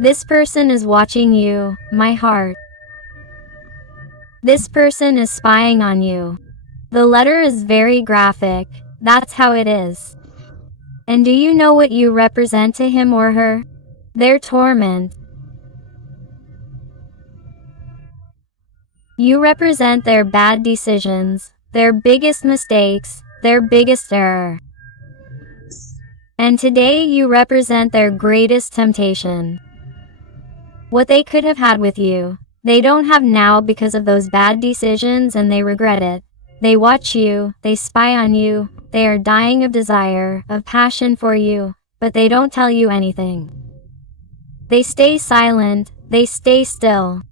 This person is watching you, my heart. This person is spying on you. The letter is very graphic, that's how it is. And do you know what you represent to him or her? Their torment. You represent their bad decisions, their biggest mistakes, their biggest error. And today you represent their greatest temptation. What they could have had with you, they don't have now because of those bad decisions and they regret it. They watch you, they spy on you, they are dying of desire, of passion for you, but they don't tell you anything. They stay silent, they stay still.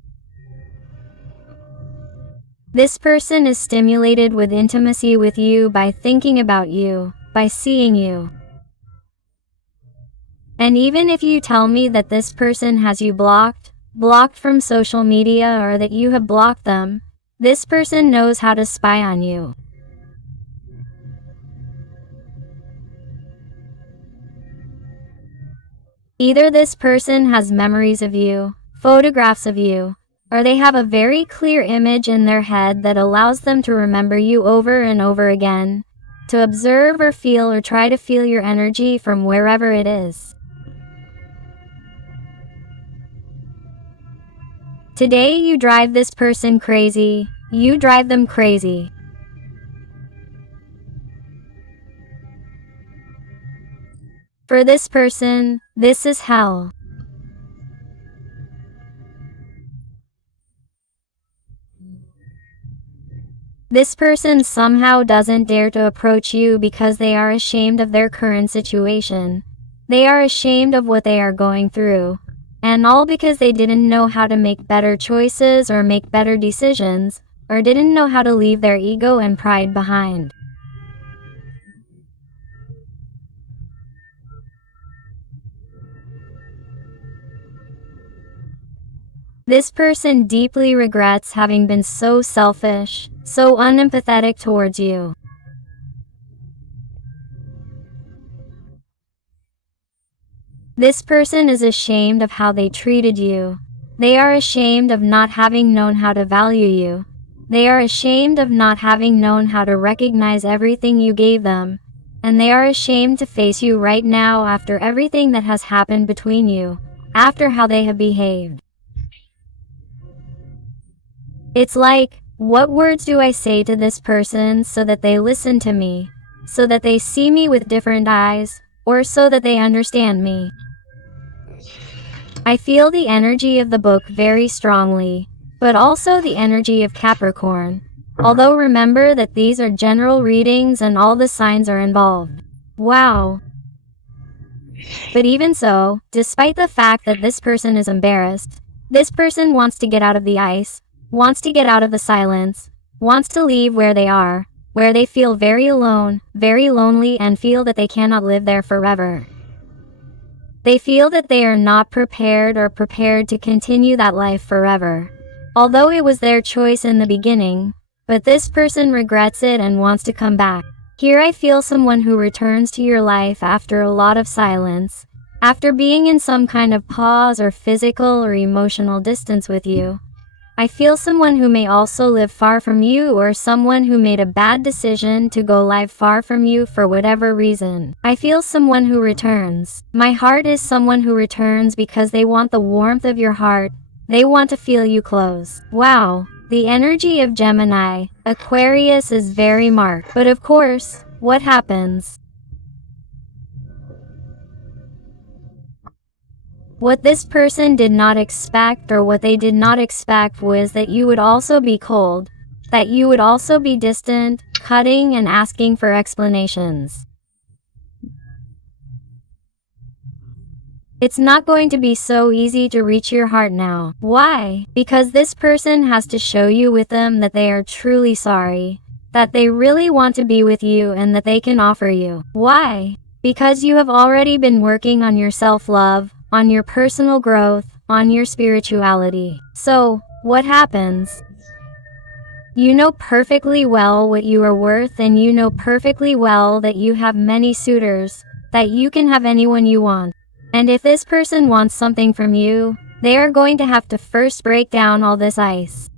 This person is stimulated with intimacy with you by thinking about you, by seeing you. And even if you tell me that this person has you blocked from social media, or that you have blocked them, this person knows how to spy on you. Either this person has memories of you, photographs of you, or they have a very clear image in their head that allows them to remember you over and over again, to observe or feel or try to feel your energy from wherever it is. Today you drive this person crazy, you drive them crazy. For this person, this is hell. This person somehow doesn't dare to approach you because they are ashamed of their current situation. They are ashamed of what they are going through. And all because they didn't know how to make better choices or make better decisions, or didn't know how to leave their ego and pride behind. This person deeply regrets having been so selfish, so unempathetic towards you. This person is ashamed of how they treated you. They are ashamed of not having known how to value you. They are ashamed of not having known how to recognize everything you gave them. And they are ashamed to face you right now after everything that has happened between you, after how they have behaved. It's like, what words do I say to this person so that they listen to me, so that they see me with different eyes, or so that they understand me? I feel the energy of the book very strongly, but also the energy of Capricorn. Although remember that these are general readings and all the signs are involved. Wow. But even so, despite the fact that this person is embarrassed, this person wants to get out of the ice, wants to get out of the silence, wants to leave where they are, where they feel very alone, very lonely, and feel that they cannot live there forever. They feel that they are not prepared to continue that life forever. Although it was their choice in the beginning, but this person regrets it and wants to come back. Here I feel someone who returns to your life after a lot of silence, after being in some kind of pause or physical or emotional distance with you. I feel someone who may also live far from you, or someone who made a bad decision to go live far from you for whatever reason. I feel someone who returns. My heart is someone who returns because they want the warmth of your heart. They want to feel you close. Wow, the energy of Gemini, Aquarius is very marked. But of course, what happens? What this person did not expect, or what they did not expect, was that you would also be cold, that you would also be distant, cutting and asking for explanations. It's not going to be so easy to reach your heart now. Why? Because this person has to show you with them that they are truly sorry, that they really want to be with you and that they can offer you. Why? Because you have already been working on your self-love, on your personal growth, on your spirituality. So, what happens? You know perfectly well what you are worth, and you know perfectly well that you have many suitors, that you can have anyone you want. And if this person wants something from you, they are going to have to first break down all this ice.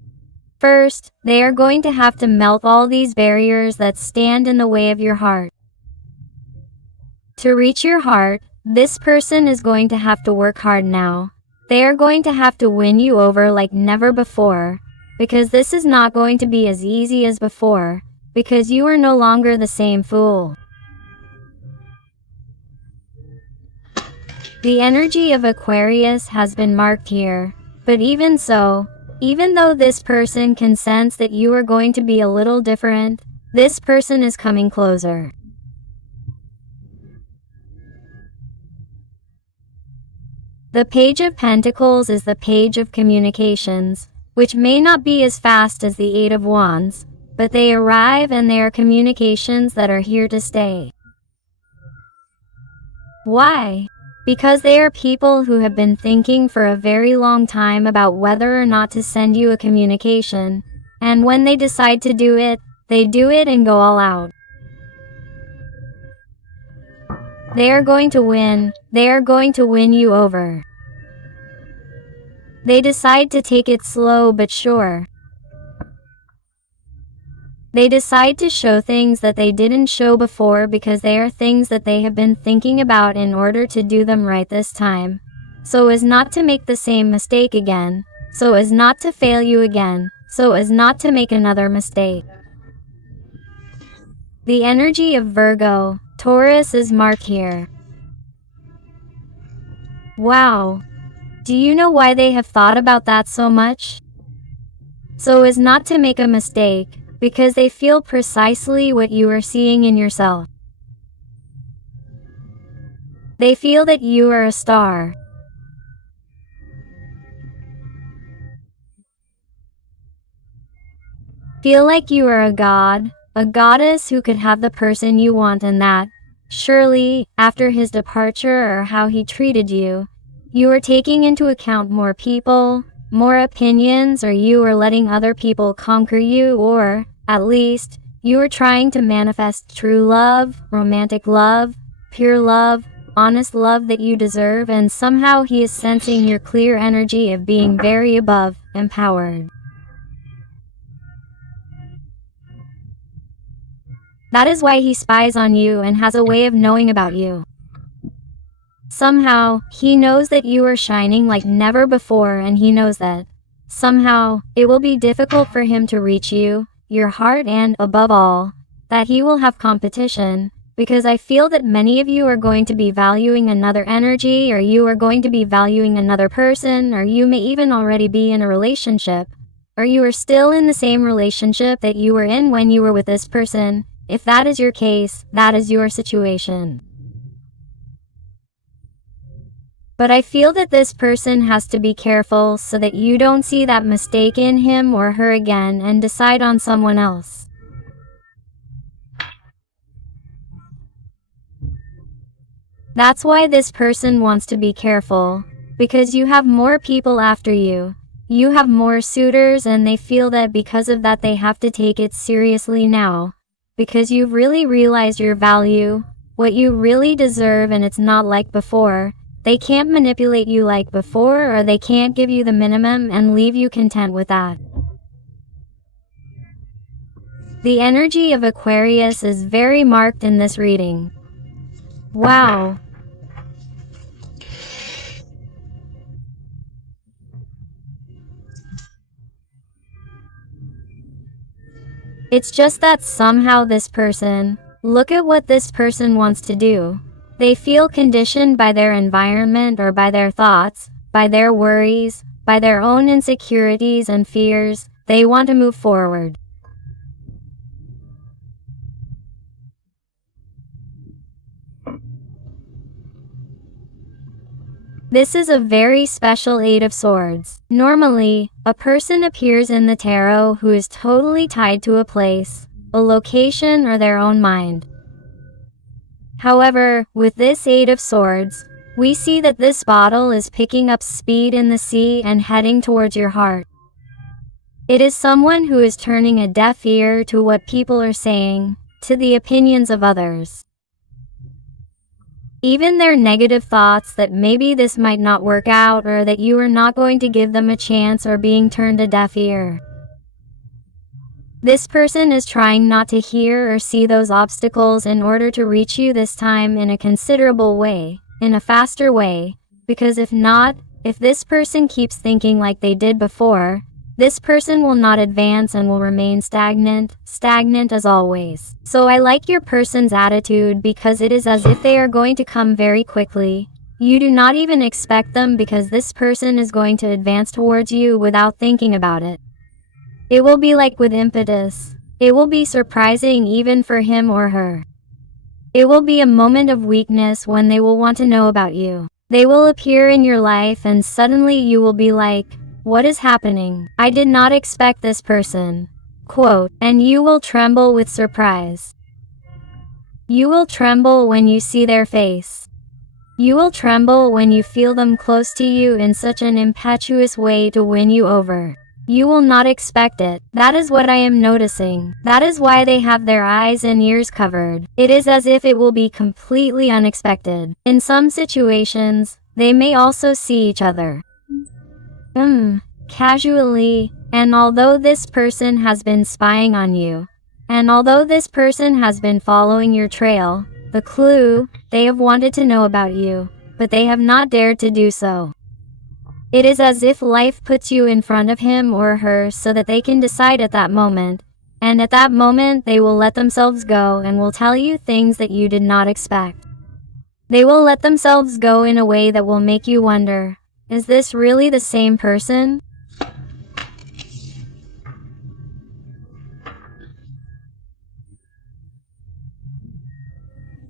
First, they are going to have to melt all these barriers that stand in the way of your heart. To reach your heart, this person is going to have to work hard now. They are going to have to win you over like never before, because this is not going to be as easy as before, because you are no longer the same fool. The energy of Aquarius has been marked here, but even so, even though this person can sense that you are going to be a little different, this person is coming closer. The Page of Pentacles is the page of communications, which may not be as fast as the Eight of Wands, but they arrive and they are communications that are here to stay. Why? Because they are people who have been thinking for a very long time about whether or not to send you a communication, and when they decide to do it, they do it and go all out. They are going to win. They are going to win you over. They decide to take it slow but sure. They decide to show things that they didn't show before because they are things that they have been thinking about in order to do them right this time, so as not to make the same mistake again, so as not to fail you again, so as not to make another mistake. The energy of Virgo, Taurus is marked here. Wow! Do you know why they have thought about that so much? So as not to make a mistake, because they feel precisely what you are seeing in yourself. They feel that you are a star. Feel like you are a god, a goddess who could have the person you want, and that, surely, after his departure or how he treated you, you are taking into account more people, more opinions, or you are letting other people conquer you, or, at least, you are trying to manifest true love, romantic love, pure love, honest love that you deserve, and somehow he is sensing your clear energy of being very above, empowered. That is why he spies on you and has a way of knowing about you. Somehow, he knows that you are shining like never before, and he knows that, somehow, it will be difficult for him to reach you, your heart, and, above all, that he will have competition, because I feel that many of you are going to be valuing another energy, or you are going to be valuing another person, or you may even already be in a relationship, or you are still in the same relationship that you were in when you were with this person. If that is your case, that is your situation. But I feel that this person has to be careful so that you don't see that mistake in him or her again and decide on someone else. That's why this person wants to be careful, because you have more people after you. You have more suitors, and they feel that because of that they have to take it seriously now, because you've really realized your value, what you really deserve, and it's not like before. They can't manipulate you like before, or they can't give you the minimum and leave you content with that. The energy of Aquarius is very marked in this reading. Wow! It's just that somehow this person, look at what this person wants to do. They feel conditioned by their environment or by their thoughts, by their worries, by their own insecurities and fears. They want to move forward. This is a very special Eight of Swords. Normally, a person appears in the tarot who is totally tied to a place, a location, or their own mind. However, with this Eight of Swords, we see that this bottle is picking up speed in the sea and heading towards your heart. It is someone who is turning a deaf ear to what people are saying, to the opinions of others. Even their negative thoughts that maybe this might not work out or that you are not going to give them a chance are being turned a deaf ear. This person is trying not to hear or see those obstacles in order to reach you this time in a considerable way, in a faster way, because if not, if this person keeps thinking like they did before, this person will not advance and will remain stagnant as always. So I like your person's attitude because it is as if they are going to come very quickly. You do not even expect them because this person is going to advance towards you without thinking about it. It will be like with impetus. It will be surprising even for him or her. It will be a moment of weakness when they will want to know about you. They will appear in your life and suddenly you will be like, what is happening? I did not expect this person. Quote, and you will tremble with surprise. You will tremble when you see their face. You will tremble when you feel them close to you in such an impetuous way to win you over. You will not expect it. That is what I am noticing. That is why they have their eyes and ears covered. It is as if it will be completely unexpected. In some situations, they may also see each other. Casually, and although this person has been spying on you, and although this person has been following your trail, the clue, they have wanted to know about you, but they have not dared to do so. It is as if life puts you in front of him or her so that they can decide at that moment, and at that moment they will let themselves go and will tell you things that you did not expect. They will let themselves go in a way that will make you wonder, is this really the same person?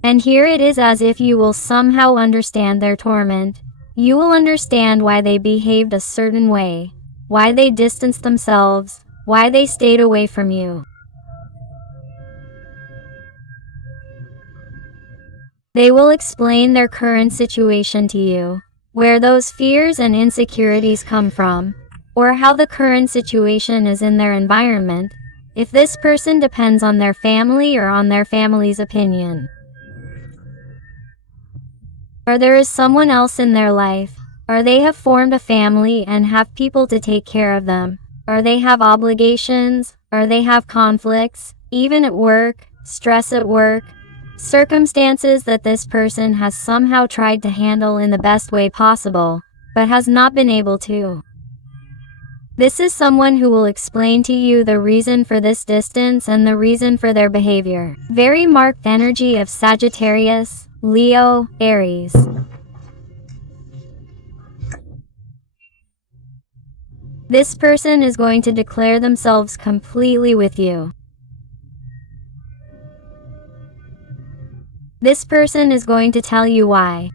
And here it is as if you will somehow understand their torment. You will understand why they behaved a certain way, why they distanced themselves, why they stayed away from you. They will explain their current situation to you, where those fears and insecurities come from, or how the current situation is in their environment, if this person depends on their family or on their family's opinion. Or there is someone else in their life, or they have formed a family and have people to take care of them, or they have obligations, or they have conflicts, even at work, stress at work, circumstances that this person has somehow tried to handle in the best way possible, but has not been able to. This is someone who will explain to you the reason for this distance and the reason for their behavior. Very marked energy of Sagittarius, Leo, Aries. This person is going to declare themselves completely with you. This person is going to tell you why.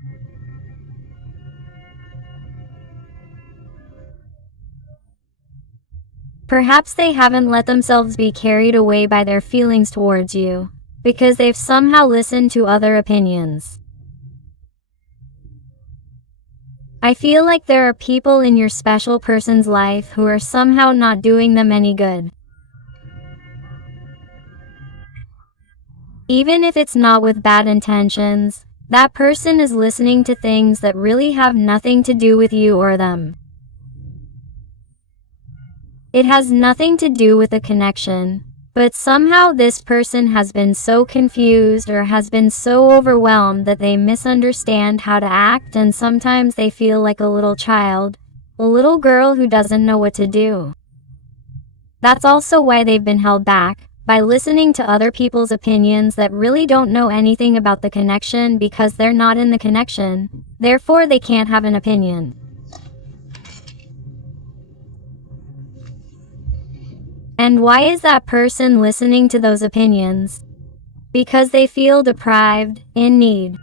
Perhaps they haven't let themselves be carried away by their feelings towards you, because they've somehow listened to other opinions. I feel like there are people in your special person's life who are somehow not doing them any good. Even if it's not with bad intentions, that person is listening to things that really have nothing to do with you or them. It has nothing to do with a connection, but somehow this person has been so confused or has been so overwhelmed that they misunderstand how to act, and sometimes they feel like a little child, a little girl who doesn't know what to do. That's also why they've been held back, by listening to other people's opinions that really don't know anything about the connection because they're not in the connection, therefore they can't have an opinion. And why is that person listening to those opinions? Because they feel deprived, in need.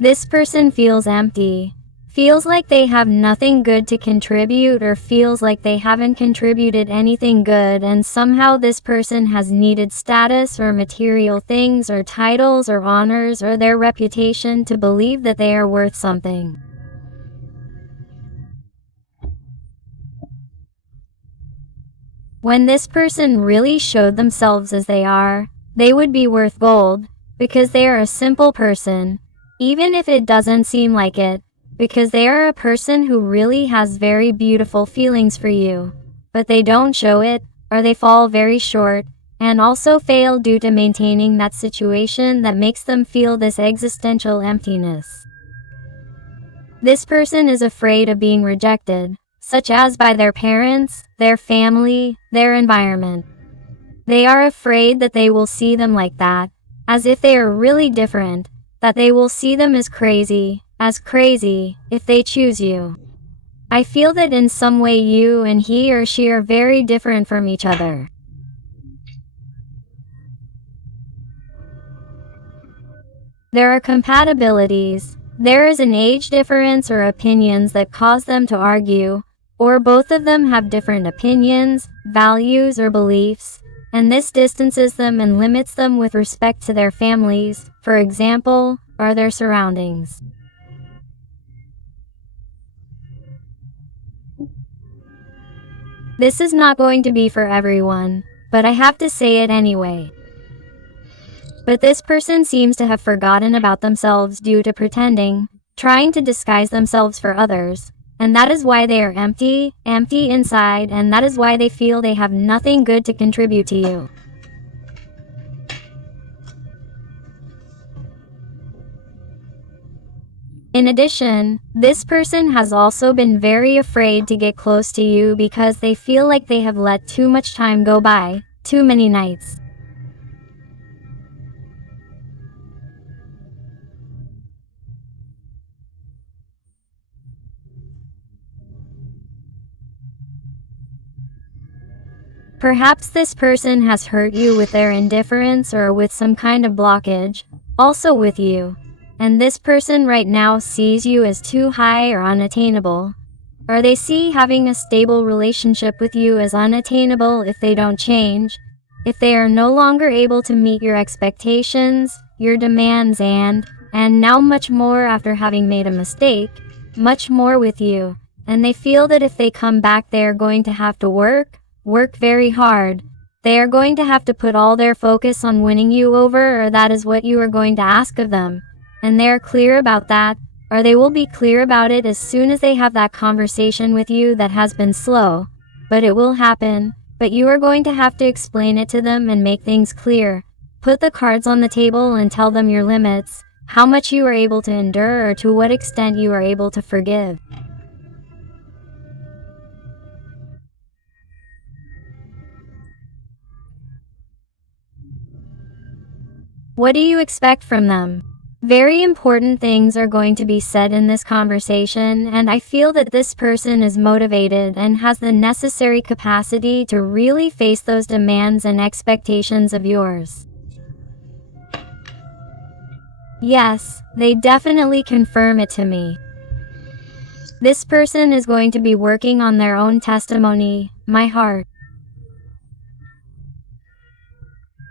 This person feels empty, feels like they have nothing good to contribute, or feels like they haven't contributed anything good, and somehow this person has needed status or material things or titles or honors or their reputation to believe that they are worth something. When this person really showed themselves as they are, they would be worth gold, because they are a simple person, even if it doesn't seem like it, because they are a person who really has very beautiful feelings for you, but they don't show it, or they fall very short, and also fail due to maintaining that situation that makes them feel this existential emptiness. This person is afraid of being rejected, such as by their parents, their family, their environment. They are afraid that they will see them like that, as if they are really different, that they will see them as crazy, if they choose you. I feel that in some way you and he or she are very different from each other. There are compatibilities. There is an age difference or opinions that cause them to argue, or both of them have different opinions, values, or beliefs, and this distances them and limits them with respect to their families, for example, or their surroundings. This is not going to be for everyone, but I have to say it anyway. But this person seems to have forgotten about themselves due to pretending, trying to disguise themselves for others, and that is why they are empty inside, and that is why they feel they have nothing good to contribute to you. In addition, this person has also been very afraid to get close to you because they feel like they have let too much time go by, too many nights. Perhaps this person has hurt you with their indifference or with some kind of blockage, also with you, and this person right now sees you as too high or unattainable, or they see having a stable relationship with you as unattainable if they don't change, if they are no longer able to meet your expectations, your demands, and now much more after having made a mistake, much more with you, and they feel that if they come back they are going to have to work very hard. They are going to have to put all their focus on winning you over, or that is what you are going to ask of them. And they are clear about that, or they will be clear about it as soon as they have that conversation with you that has been slow. But it will happen, but you are going to have to explain it to them and make things clear. Put the cards on the table and tell them your limits, how much you are able to endure or to what extent you are able to forgive. What do you expect from them? Very important things are going to be said in this conversation, and I feel that this person is motivated and has the necessary capacity to really face those demands and expectations of yours. Yes, they definitely confirm it to me. This person is going to be working on their own testimony, my heart.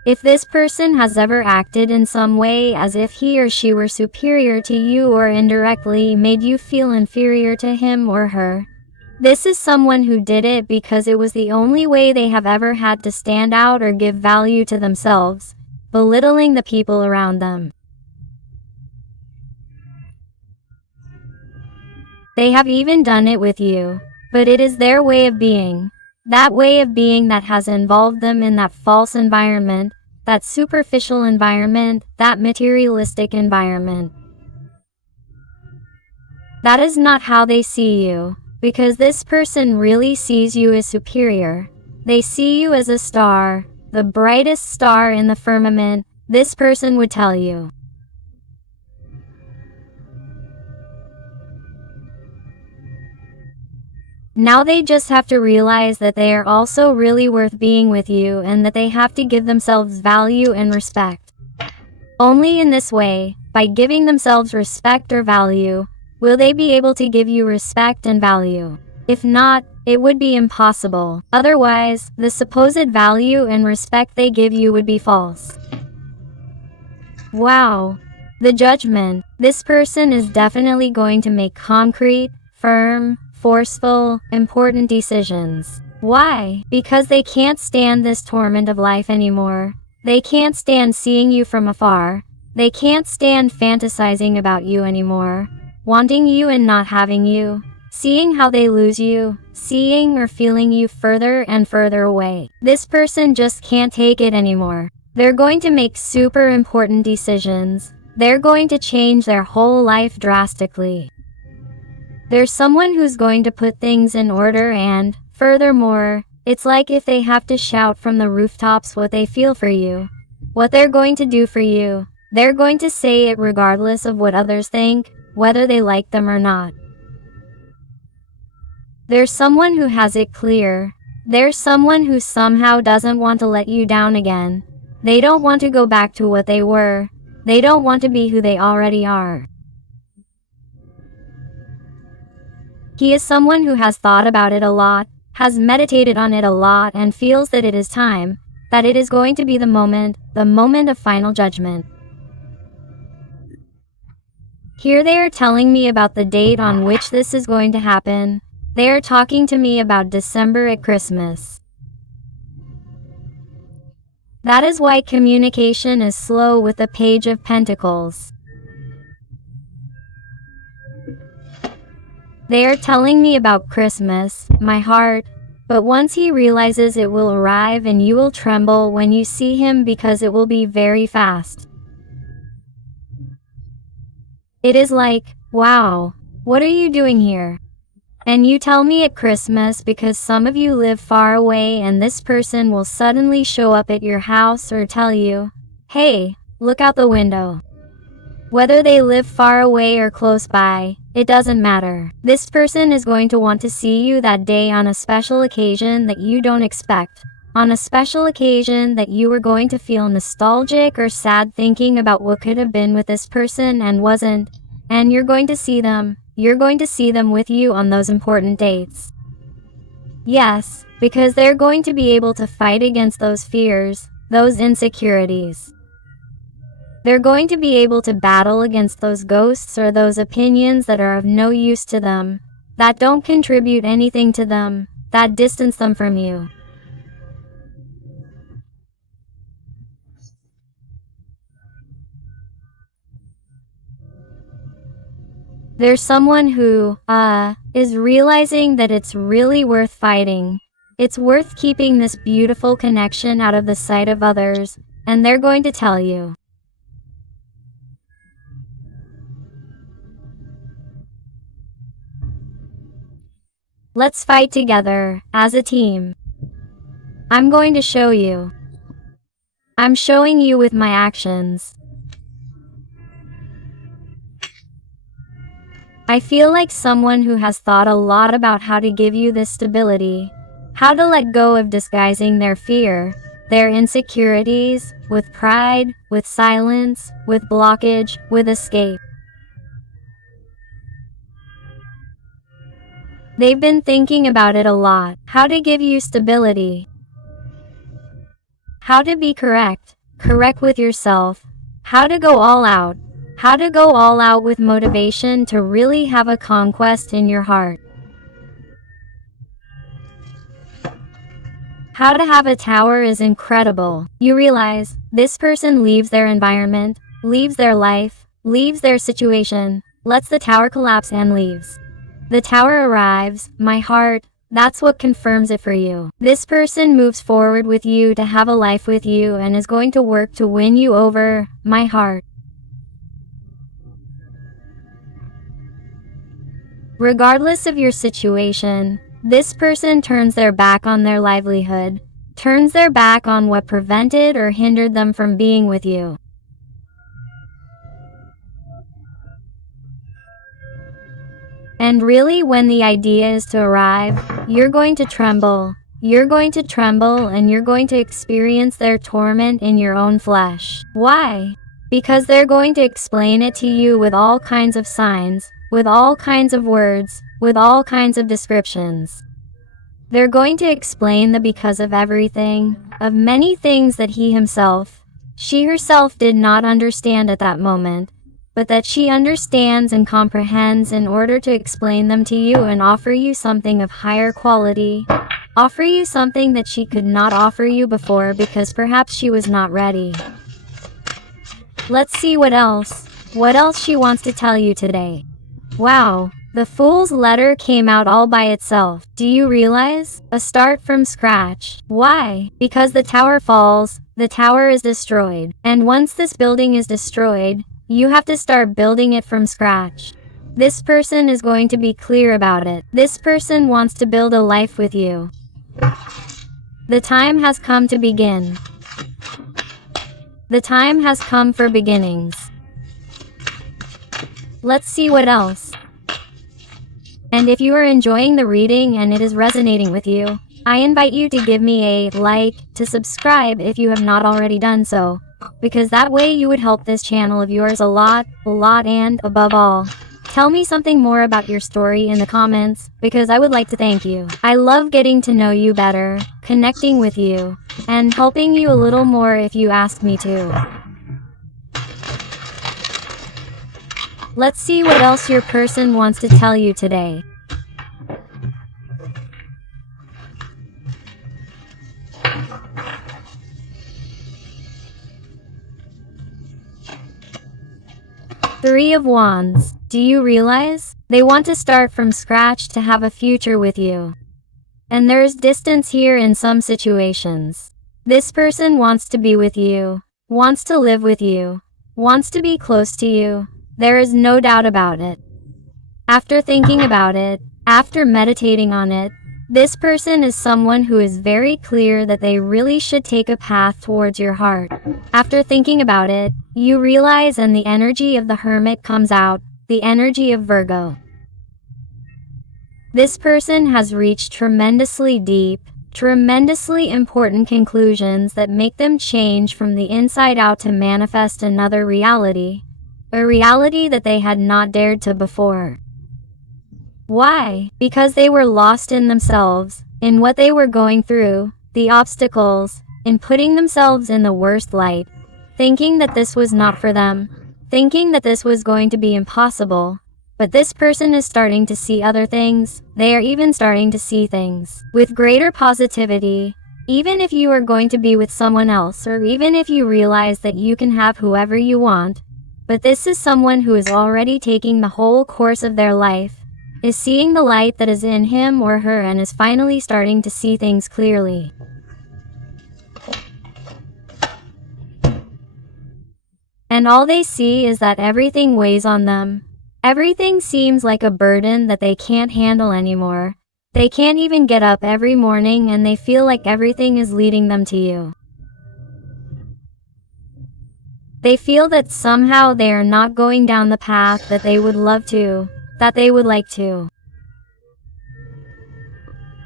If this person has ever acted in some way as if he or she were superior to you or indirectly made you feel inferior to him or her, this is someone who did it because it was the only way they have ever had to stand out or give value to themselves, belittling the people around them. They have even done it with you, but it is their way of being, that way of being that has involved them in that false environment, that superficial environment, that materialistic environment. That is not how they see you, because this person really sees you as superior. They see you as a star, the brightest star in the firmament, this person would tell you. Now they just have to realize that they are also really worth being with you and that they have to give themselves value and respect. Only in this way, by giving themselves respect or value, will they be able to give you respect and value. If not, it would be impossible. Otherwise, the supposed value and respect they give you would be false. Wow. The judgment. This person is definitely going to make concrete, firm, forceful, important decisions. Why? Because they can't stand this torment of life anymore. They can't stand seeing you from afar. They can't stand fantasizing about you anymore, wanting you and not having you, seeing how they lose you, seeing or feeling you further and further away. This person just can't take it anymore. They're going to make super important decisions. They're going to change their whole life drastically. There's someone who's going to put things in order and, furthermore, it's like if they have to shout from the rooftops what they feel for you, what they're going to do for you. They're going to say it regardless of what others think, whether they like them or not. There's someone who has it clear. There's someone who somehow doesn't want to let you down again. They don't want to go back to what they were. They don't want to be who they already are. He is someone who has thought about it a lot, has meditated on it a lot, and feels that it is time, that it is going to be the moment of final judgment. Here they are telling me about the date on which this is going to happen. They are talking to me about December at Christmas. That is why communication is slow with the Page of Pentacles. They are telling me about Christmas, my heart, but once he realizes it will arrive and you will tremble when you see him because it will be very fast. It is like, wow, what are you doing here? And you tell me at Christmas because some of you live far away and this person will suddenly show up at your house or tell you, hey, look out the window. Whether they live far away or close by, it doesn't matter. This person is going to want to see you that day on a special occasion that you don't expect. On a special occasion that you were going to feel nostalgic or sad thinking about what could have been with this person and wasn't. And you're going to see them. You're going to see them with you on those important dates. Yes, because they're going to be able to fight against those fears, those insecurities. They're going to be able to battle against those ghosts or those opinions that are of no use to them, that don't contribute anything to them, that distance them from you. There's someone who, is realizing that it's really worth fighting. It's worth keeping this beautiful connection out of the sight of others, and they're going to tell you. Let's fight together, as a team. I'm going to show you. I'm showing you with my actions. I feel like someone who has thought a lot about how to give you this stability, how to let go of disguising their fear, their insecurities, with pride, with silence, with blockage, with escape. They've been thinking about it a lot, how to give you stability, how to be correct with yourself, how to go all out. How to go all out with motivation to really have a conquest in your heart. How to have a tower is incredible. You realize, this person leaves their environment, leaves their life, leaves their situation, lets the tower collapse and leaves. The tower arrives, my heart, that's what confirms it for you. This person moves forward with you to have a life with you and is going to work to win you over, my heart. Regardless of your situation, this person turns their back on their livelihood, turns their back on what prevented or hindered them from being with you. And really, when the idea is to arrive, you're going to tremble. You're going to tremble and you're going to experience their torment in your own flesh. Why? Because they're going to explain it to you with all kinds of signs, with all kinds of words, with all kinds of descriptions. They're going to explain the because of everything, of many things that he himself, she herself did not understand at that moment, but that she understands and comprehends in order to explain them to you and offer you something of higher quality, offer you something that she could not offer you before because perhaps she was not ready. Let's see what else she wants to tell you today. Wow, the Fool's letter came out all by itself. Do you realize? A start from scratch. Why? Because the tower falls, the tower is destroyed. And once this building is destroyed, you have to start building it from scratch. This person is going to be clear about it. This person wants to build a life with you. The time has come to begin. The time has come for beginnings. Let's see what else. And if you are enjoying the reading and it is resonating with you, I invite you to give me a like, to subscribe if you have not already done so, because that way you would help this channel of yours a lot, and above all, tell me something more about your story in the comments, because I would like to thank you. I love getting to know you better, connecting with you, and helping you a little more if you ask me to. Let's see what else your person wants to tell you today. Three of Wands. Do you realize? They want to start from scratch to have a future with you. And there's distance here in some situations. This person wants to be with you, wants to live with you, wants to be close to you. There is no doubt about it. After thinking about it, after meditating on it, this person is someone who is very clear that they really should take a path towards your heart. After thinking about it, you realize and the energy of the Hermit comes out, the energy of Virgo. This person has reached tremendously deep, tremendously important conclusions that make them change from the inside out to manifest another reality. A reality that they had not dared to before. Why? Because they were lost in themselves, in what they were going through, the obstacles, in putting themselves in the worst light, thinking that this was not for them, thinking that this was going to be impossible. But this person is starting to see other things. They are even starting to see things with greater positivity. Even if you are going to be with someone else, or even if you realize that you can have whoever you want, but this is someone who is already taking the whole course of their life, is seeing the light that is in him or her and is finally starting to see things clearly. And all they see is that everything weighs on them. Everything seems like a burden that they can't handle anymore. They can't even get up every morning and they feel like everything is leading them to you. They feel that somehow they are not going down the path that they would love to, that they would like to.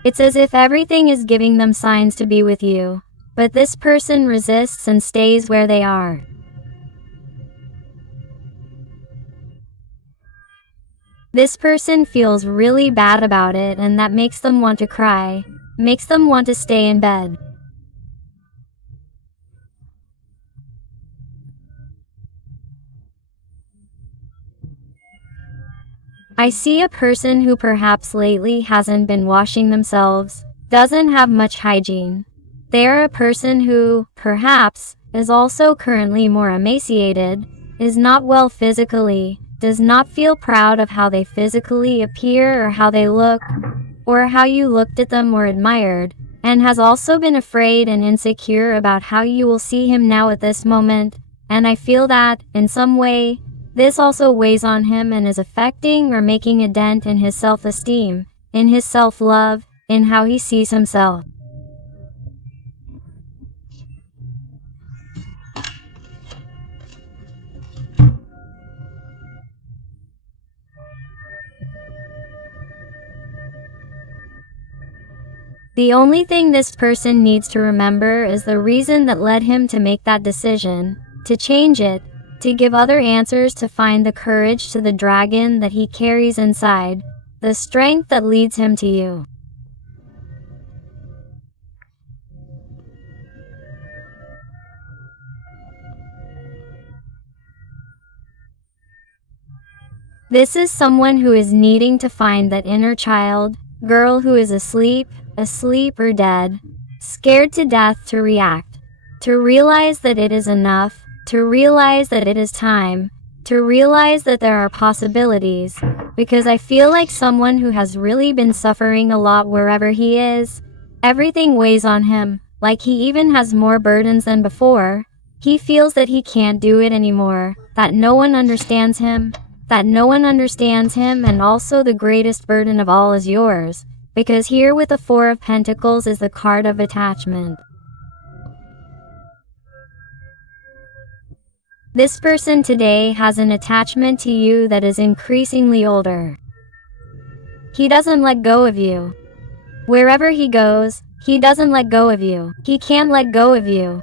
It's as if everything is giving them signs to be with you, but this person resists and stays where they are. This person feels really bad about it and that makes them want to cry, makes them want to stay in bed. I see a person who perhaps lately hasn't been washing themselves, doesn't have much hygiene. They are a person who, perhaps, is also currently more emaciated, is not well physically, does not feel proud of how they physically appear or how they look, or how you looked at them or admired, and has also been afraid and insecure about how you will see him now at this moment, and I feel that, in some way, this also weighs on him and is affecting or making a dent in his self-esteem, in his self-love, in how he sees himself. The only thing this person needs to remember is the reason that led him to make that decision, to change it, to give other answers, to find the courage to the dragon that he carries inside, the strength that leads him to you. This is someone who is needing to find that inner child, girl who is asleep, asleep or dead, scared to death to react, to realize that it is enough, to realize that it is time, to realize that there are possibilities, because I feel like someone who has really been suffering a lot wherever he is. Everything weighs on him, like he even has more burdens than before. He feels that he can't do it anymore, that no one understands him, and also the greatest burden of all is yours, because here with the Four of Pentacles is the card of attachment. This person today has an attachment to you that is increasingly older. He doesn't let go of you. Wherever he goes, he doesn't let go of you. He can't let go of you.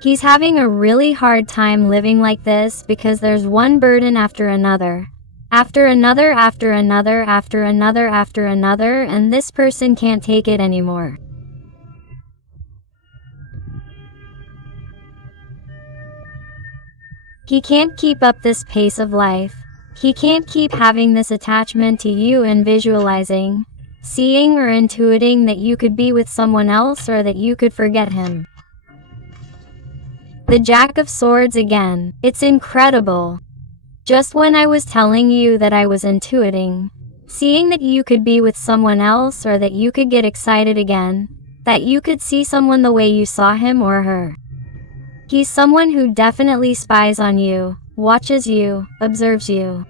He's having a really hard time living like this because there's one burden after another. After another, after another, after another, after another, and this person can't take it anymore. He can't keep up this pace of life. He can't keep having this attachment to you and visualizing, seeing or intuiting that you could be with someone else or that you could forget him. The Jack of Swords again. It's incredible. Just when I was telling you that I was intuiting, seeing that you could be with someone else or that you could get excited again, that you could see someone the way you saw him or her. He's someone who definitely spies on you, watches you, observes you.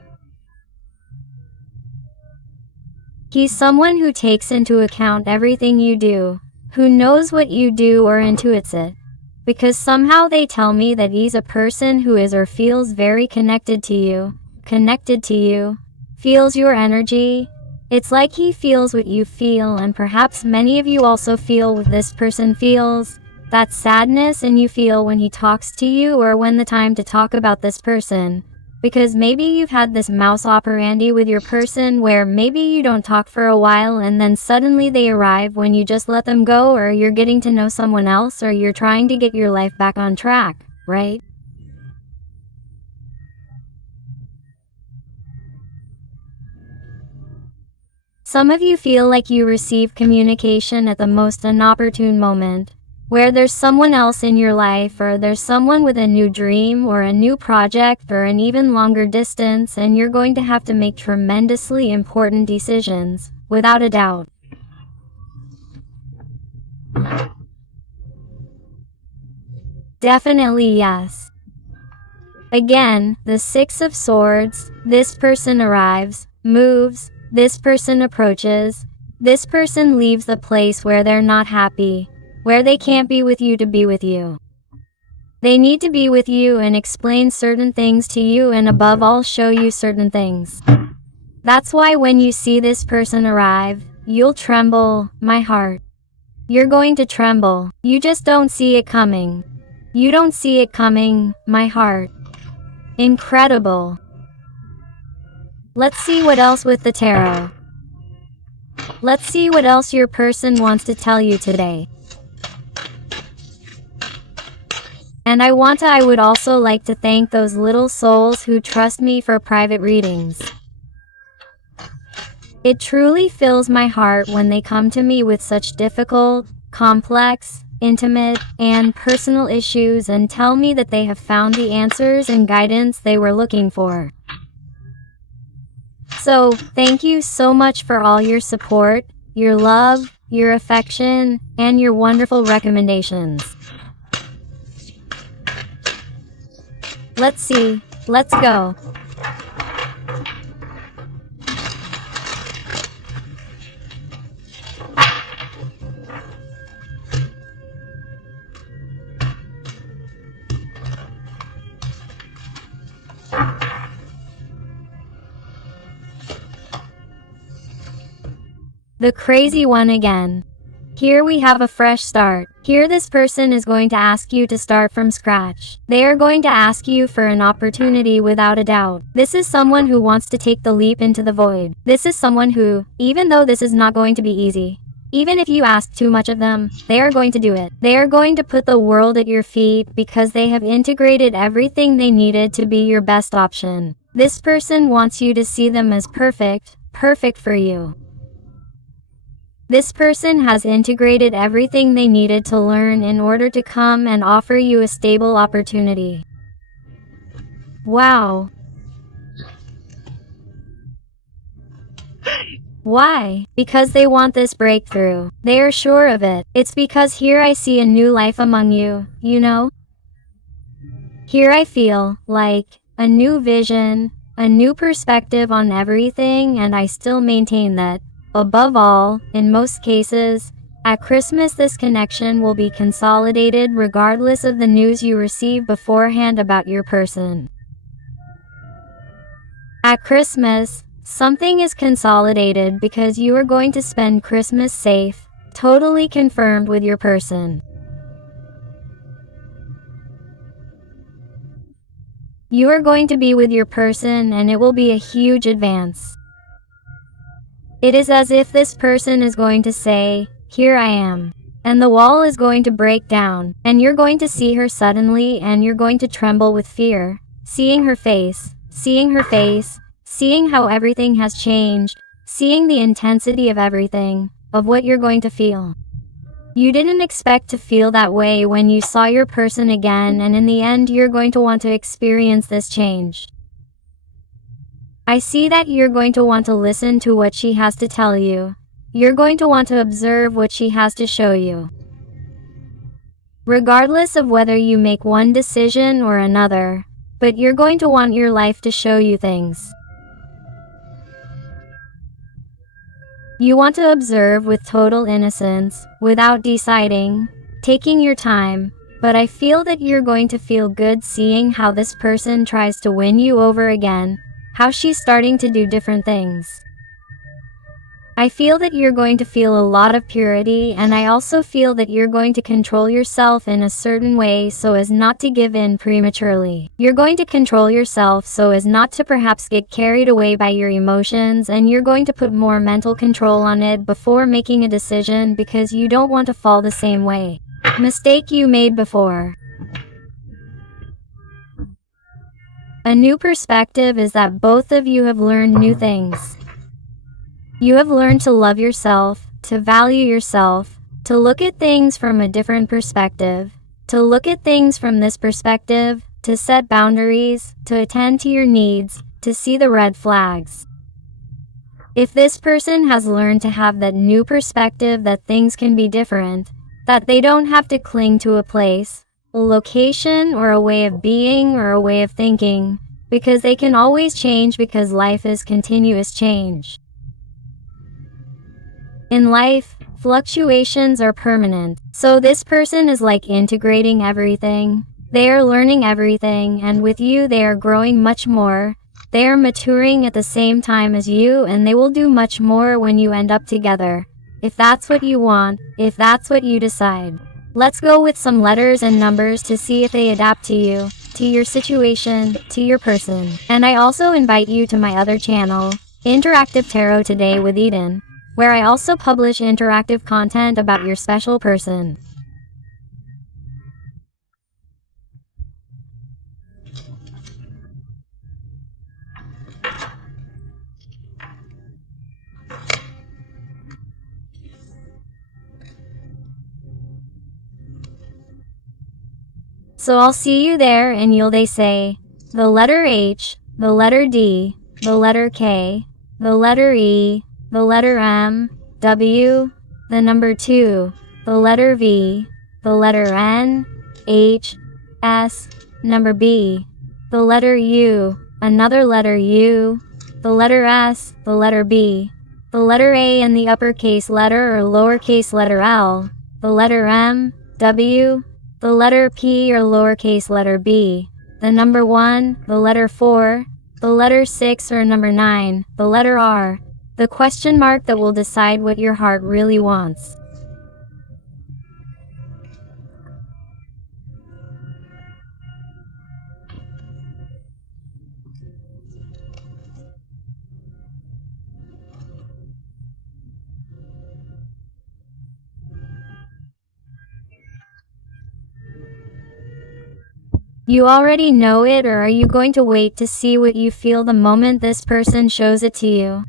He's someone who takes into account everything you do, who knows what you do or intuits it. Because somehow they tell me that he's a person who is or feels very connected to you, feels your energy. It's like he feels what you feel, and perhaps many of you also feel what this person feels. That sadness and you feel when he talks to you or when the time to talk about this person. Because maybe you've had this mouse operandi with your person where maybe you don't talk for a while and then suddenly they arrive when you just let them go, or you're getting to know someone else, or you're trying to get your life back on track, right? Some of you feel like you receive communication at the most inopportune moment, where there's someone else in your life, or there's someone with a new dream or a new project or an even longer distance, and you're going to have to make tremendously important decisions, without a doubt. Definitely yes. Again, the Six of Swords. This person arrives, moves, this person approaches, this person leaves the place where they're not happy, where they can't be with you to be with you. They need to be with you and explain certain things to you, and above all show you certain things. That's why when you see this person arrive, you'll tremble, my heart. You're going to tremble. You just don't see it coming. You don't see it coming, my heart. Incredible. Let's see what else with the tarot. Let's see what else your person wants to tell you today. And I would also like to thank those little souls who trust me for private readings. It truly fills my heart when they come to me with such difficult, complex, intimate, and personal issues and tell me that they have found the answers and guidance they were looking for. So, thank you so much for all your support, your love, your affection, and your wonderful recommendations. Let's see. Let's go. The crazy one again. Here we have a fresh start. Here this person is going to ask you to start from scratch. They are going to ask you for an opportunity without a doubt. This is someone who wants to take the leap into the void. This is someone who, even though this is not going to be easy, even if you ask too much of them, they are going to do it. They are going to put the world at your feet because they have integrated everything they needed to be your best option. This person wants you to see them as perfect perfect for you. This person has integrated everything they needed to learn in order to come and offer you a stable opportunity. Wow. Why? Because they want this breakthrough. They are sure of it. It's because here I see a new life among you, you know? Here I feel like a new vision, a new perspective on everything, and I still maintain that, above all, in most cases, at Christmas this connection will be consolidated regardless of the news you receive beforehand about your person. At Christmas, something is consolidated because you are going to spend Christmas safe, totally confirmed with your person. You are going to be with your person and it will be a huge advance. It is as if this person is going to say, "Here I am." And the wall is going to break down, and you're going to see her suddenly and you're going to tremble with fear, seeing her face, seeing how everything has changed, seeing the intensity of everything, of what you're going to feel. You didn't expect to feel that way when you saw your person again, and in the end you're going to want to experience this change. I see that you're going to want to listen to what she has to tell you. You're going to want to observe what she has to show you. Regardless of whether you make one decision or another, but you're going to want your life to show you things. You want to observe with total innocence, without deciding, taking your time, but I feel that you're going to feel good seeing how this person tries to win you over again, how she's starting to do different things. I feel that you're going to feel a lot of purity, and I also feel that you're going to control yourself in a certain way so as not to give in prematurely. You're going to control yourself so as not to perhaps get carried away by your emotions, and you're going to put more mental control on it before making a decision because you don't want to fall the same way. Mistake you made before. A new perspective is that both of you have learned new things. You have learned to love yourself, to value yourself, to look at things from a different perspective, to look at things from this perspective, to set boundaries, to attend to your needs, to see the red flags. If this person has learned to have that new perspective that things can be different, that they don't have to cling to a place, a location, or a way of being, or a way of thinking, because they can always change because life is continuous change. In life, fluctuations are permanent, so this person is like integrating everything. They are learning everything, and with you they are growing much more. They are maturing at the same time as you, and they will do much more when you end up together. If that's what you want, if that's what you decide. Let's go with some letters and numbers to see if they adapt to you, to your situation, to your person. And I also invite you to my other channel, Interactive Tarot Today with Eden, where I also publish interactive content about your special person. So I'll see you there, and you'll they say, the letter H, the letter D, the letter K, the letter E, the letter M, W, the number 2, the letter V, the letter N, H, S, number B, the letter U, another letter U, the letter S, the letter B, the letter A and the uppercase letter or lowercase letter L, the letter M, W, the letter P or lowercase letter b, the number 1, the letter 4, the letter 6 or number 9, the letter R, the question mark that will decide what your heart really wants. You already know it, or are you going to wait to see what you feel the moment this person shows it to you?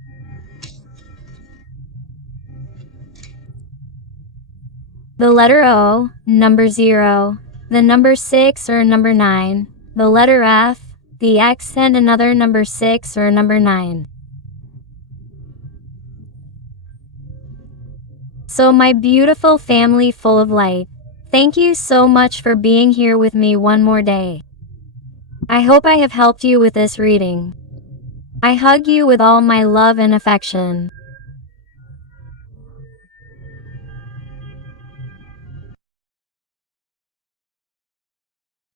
the letter O, number 0, the number 6 or number 9, the letter F, the X and another number 6 or number 9. So my beautiful family full of light, thank you so much for being here with me one more day. I hope I have helped you with this reading. I hug you with all my love and affection.